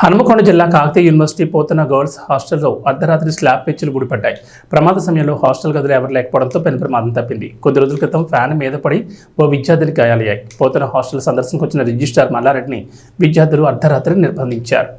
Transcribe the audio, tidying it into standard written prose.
హనుమకొండ జిల్లా Kakatiya university Pothana girls హాస్టల్లో అర్ధరాత్రి స్లాబ్ పెచ్చులు గుడిపడ్డాయి. ప్రమాద సమయంలో హాస్టల్ గదులు ఎవరు లేకపోవడంతో పెను ప్రమాదం తప్పింది. కొద్ది రోజుల క్రితం ఫ్యాన్ మీద పడి ఓ విద్యార్థికి గాయాలయ్యాయి. పోతన హాస్టల్ సందర్శనకు వచ్చిన రిజిస్ట్రార్ మల్లారెడ్డిని విద్యార్థులు అర్ధరాత్రి నిర్బంధించారు.